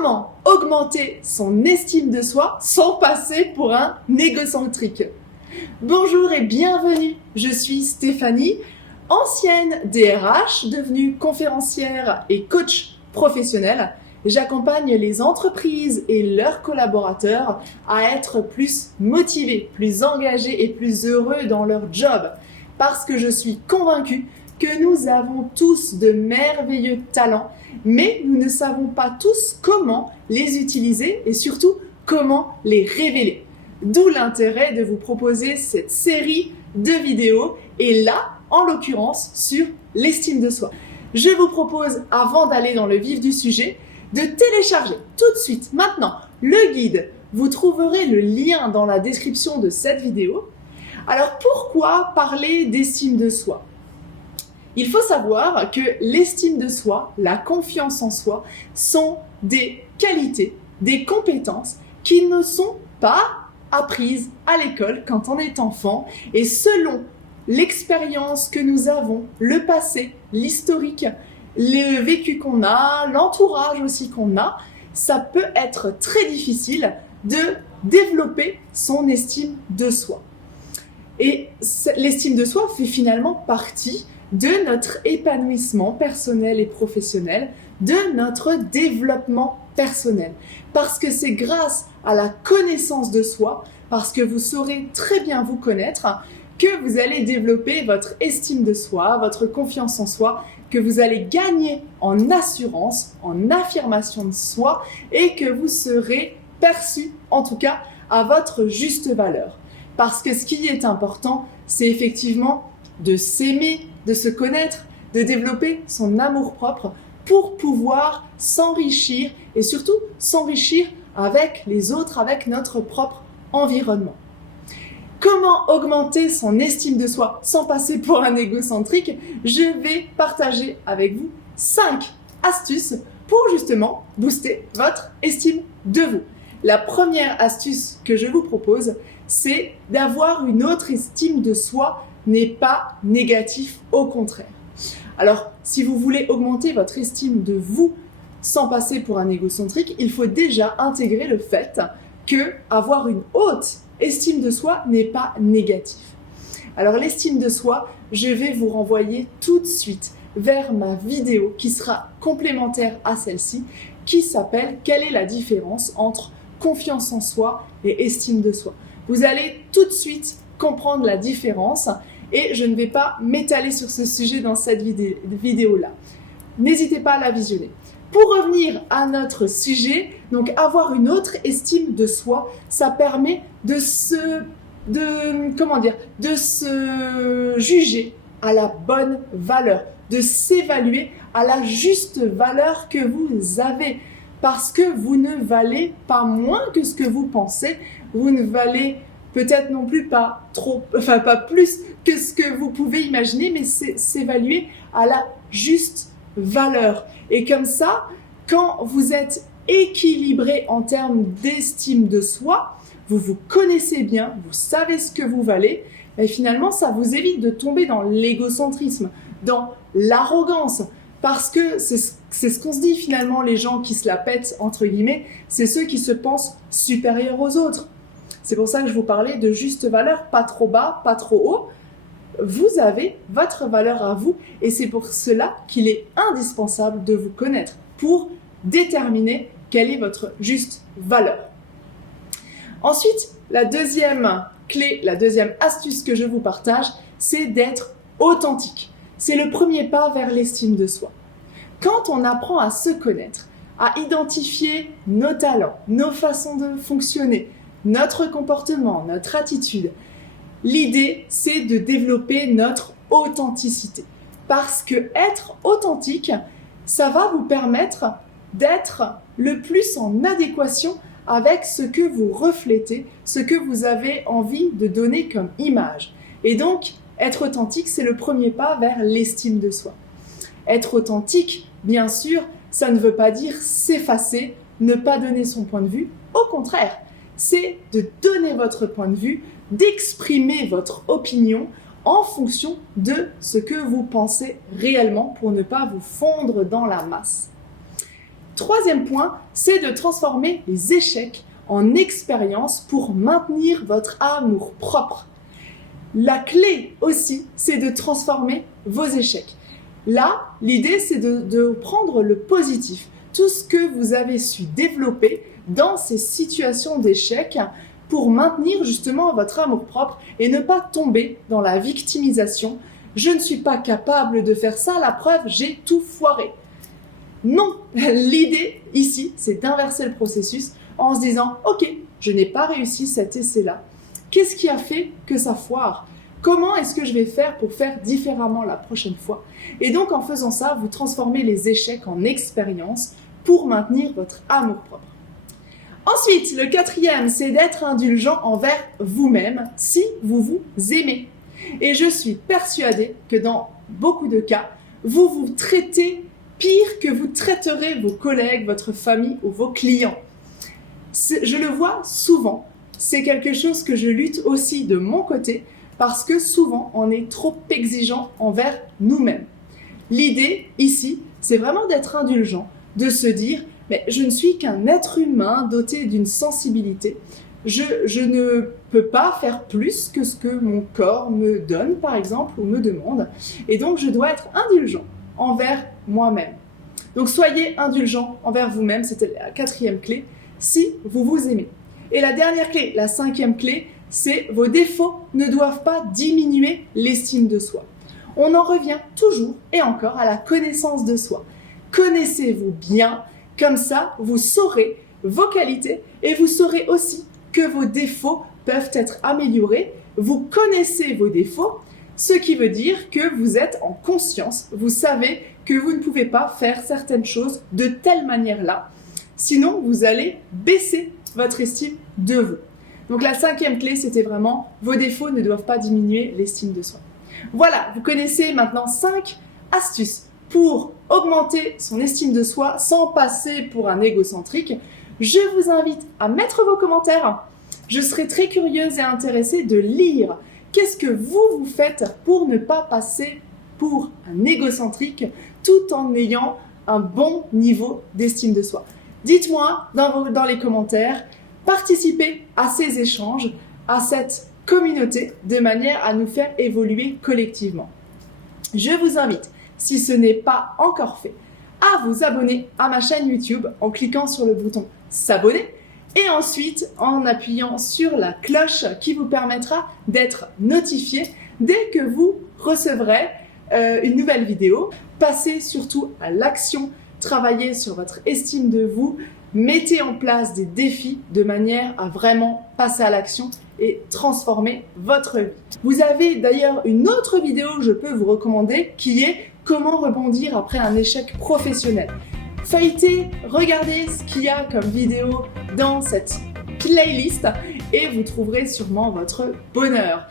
Comment augmenter son estime de soi sans passer pour un égocentrique? Bonjour et bienvenue, je suis Stéphanie, ancienne DRH, devenue conférencière et coach professionnel. J'accompagne les entreprises et leurs collaborateurs à être plus motivés, plus engagés et plus heureux dans leur job. Parce que je suis convaincue que nous avons tous de merveilleux talents, mais nous ne savons pas tous comment les utiliser et surtout comment les révéler. D'où l'intérêt de vous proposer cette série de vidéos et là, en l'occurrence, sur l'estime de soi. Je vous propose, avant d'aller dans le vif du sujet, de télécharger tout de suite, maintenant, le guide. Vous trouverez le lien dans la description de cette vidéo. Alors, pourquoi parler d'estime de soi ? Il faut savoir que l'estime de soi, la confiance en soi, sont des qualités, des compétences qui ne sont pas apprises à l'école quand on est enfant. Et selon l'expérience que nous avons, le passé, l'historique, le vécu qu'on a, l'entourage aussi qu'on a, ça peut être très difficile de développer son estime de soi. Et l'estime de soi fait finalement partie de notre épanouissement personnel et professionnel, de notre développement personnel. Parce que c'est grâce à la connaissance de soi, parce que vous saurez très bien vous connaître, que vous allez développer votre estime de soi, votre confiance en soi, que vous allez gagner en assurance, en affirmation de soi et que vous serez perçu, en tout cas, à votre juste valeur. Parce que ce qui est important, c'est effectivement de s'aimer, de se connaître, de développer son amour-propre pour pouvoir s'enrichir et surtout s'enrichir avec les autres, avec notre propre environnement. Comment augmenter son estime de soi sans passer pour un égocentrique? Je vais partager avec vous 5 astuces pour justement booster votre estime de vous. La première astuce que je vous propose, c'est d'avoir une autre estime de soi n'est pas négatif, au contraire. Alors, si vous voulez augmenter votre estime de vous sans passer pour un égocentrique, il faut déjà intégrer le fait que avoir une haute estime de soi n'est pas négatif. Alors, l'estime de soi, je vais vous renvoyer tout de suite vers ma vidéo qui sera complémentaire à celle-ci, qui s'appelle « Quelle est la différence entre confiance en soi et estime de soi ?» Vous allez tout de suite comprendre la différence et je ne vais pas m'étaler sur ce sujet dans cette vidéo-là. N'hésitez pas à la visionner. Pour revenir à notre sujet, donc avoir une autre estime de soi, ça permet de se juger à la bonne valeur, de s'évaluer à la juste valeur que vous avez. Parce que vous ne valez pas moins que ce que vous pensez, vous ne valez peut-être non plus pas plus que ce que vous pouvez imaginer, mais c'est s'évaluer à la juste valeur. Et comme ça, quand vous êtes équilibré en termes d'estime de soi, vous vous connaissez bien, vous savez ce que vous valez, et finalement, ça vous évite de tomber dans l'égocentrisme, dans l'arrogance. Parce que c'est ce qu'on se dit finalement, les gens qui se la pètent, entre guillemets, c'est ceux qui se pensent supérieurs aux autres. C'est pour ça que je vous parlais de juste valeur, pas trop bas, pas trop haut. Vous avez votre valeur à vous et c'est pour cela qu'il est indispensable de vous connaître pour déterminer quelle est votre juste valeur. Ensuite, la deuxième clé, la deuxième astuce que je vous partage, c'est d'être authentique. C'est le premier pas vers l'estime de soi. Quand on apprend à se connaître, à identifier nos talents, nos façons de fonctionner, notre comportement, notre attitude, l'idée, c'est de développer notre authenticité. Parce que être authentique, ça va vous permettre d'être le plus en adéquation avec ce que vous reflétez, ce que vous avez envie de donner comme image. Et donc, être authentique, c'est le premier pas vers l'estime de soi. Être authentique, bien sûr, ça ne veut pas dire s'effacer, ne pas donner son point de vue. Au contraire, c'est de donner votre point de vue, d'exprimer votre opinion en fonction de ce que vous pensez réellement pour ne pas vous fondre dans la masse. Troisième point, c'est de transformer les échecs en expérience pour maintenir votre amour propre. La clé aussi, c'est de transformer vos échecs. Là, l'idée, c'est de prendre le positif, tout ce que vous avez su développer dans ces situations d'échec pour maintenir justement votre amour-propre et ne pas tomber dans la victimisation. Je ne suis pas capable de faire ça, la preuve, j'ai tout foiré. Non, l'idée ici, c'est d'inverser le processus en se disant « Ok, je n'ai pas réussi cet essai-là. Qu'est-ce qui a fait que ça foire ? Comment est-ce que je vais faire pour faire différemment la prochaine fois ?» Et donc, en faisant ça, vous transformez les échecs en expérience pour maintenir votre amour-propre. Ensuite, le quatrième, c'est d'être indulgent envers vous-même si vous vous aimez. Et je suis persuadée que dans beaucoup de cas, vous vous traitez pire que vous traiterez vos collègues, votre famille ou vos clients. Je le vois souvent. C'est quelque chose que je lutte aussi de mon côté parce que souvent, on est trop exigeant envers nous-mêmes. L'idée ici, c'est vraiment d'être indulgent, de se dire « mais je ne suis qu'un être humain doté d'une sensibilité. Je ne peux pas faire plus que ce que mon corps me donne, par exemple, ou me demande. Et donc, je dois être indulgent envers moi-même. » Donc, soyez indulgent envers vous-même, c'était la quatrième clé, si vous vous aimez. Et la dernière clé, la cinquième clé, c'est vos défauts ne doivent pas diminuer l'estime de soi. On en revient toujours et encore à la connaissance de soi. Connaissez-vous bien, comme ça, vous saurez vos qualités et vous saurez aussi que vos défauts peuvent être améliorés. Vous connaissez vos défauts, ce qui veut dire que vous êtes en conscience. Vous savez que vous ne pouvez pas faire certaines choses de telle manière-là. Sinon, vous allez baisser votre estime de vous. Donc la cinquième clé, c'était vraiment vos défauts ne doivent pas diminuer l'estime de soi. Voilà, vous connaissez maintenant 5 astuces pour augmenter son estime de soi sans passer pour un égocentrique. Je vous invite à mettre vos commentaires. Je serai très curieuse et intéressée de lire qu'est-ce que vous faites pour ne pas passer pour un égocentrique tout en ayant un bon niveau d'estime de soi. Dites-moi dans les commentaires, participez à ces échanges, à cette communauté de manière à nous faire évoluer collectivement. Je vous invite, si ce n'est pas encore fait, à vous abonner à ma chaîne YouTube en cliquant sur le bouton s'abonner et ensuite en appuyant sur la cloche qui vous permettra d'être notifié dès que vous recevrez une nouvelle vidéo. Passez surtout à l'action, travaillez sur votre estime de vous, mettez en place des défis de manière à vraiment passer à l'action et transformer votre vie. Vous avez d'ailleurs une autre vidéo que je peux vous recommander qui est comment rebondir après un échec professionnel. Feuilletez, regardez ce qu'il y a comme vidéo dans cette playlist et vous trouverez sûrement votre bonheur.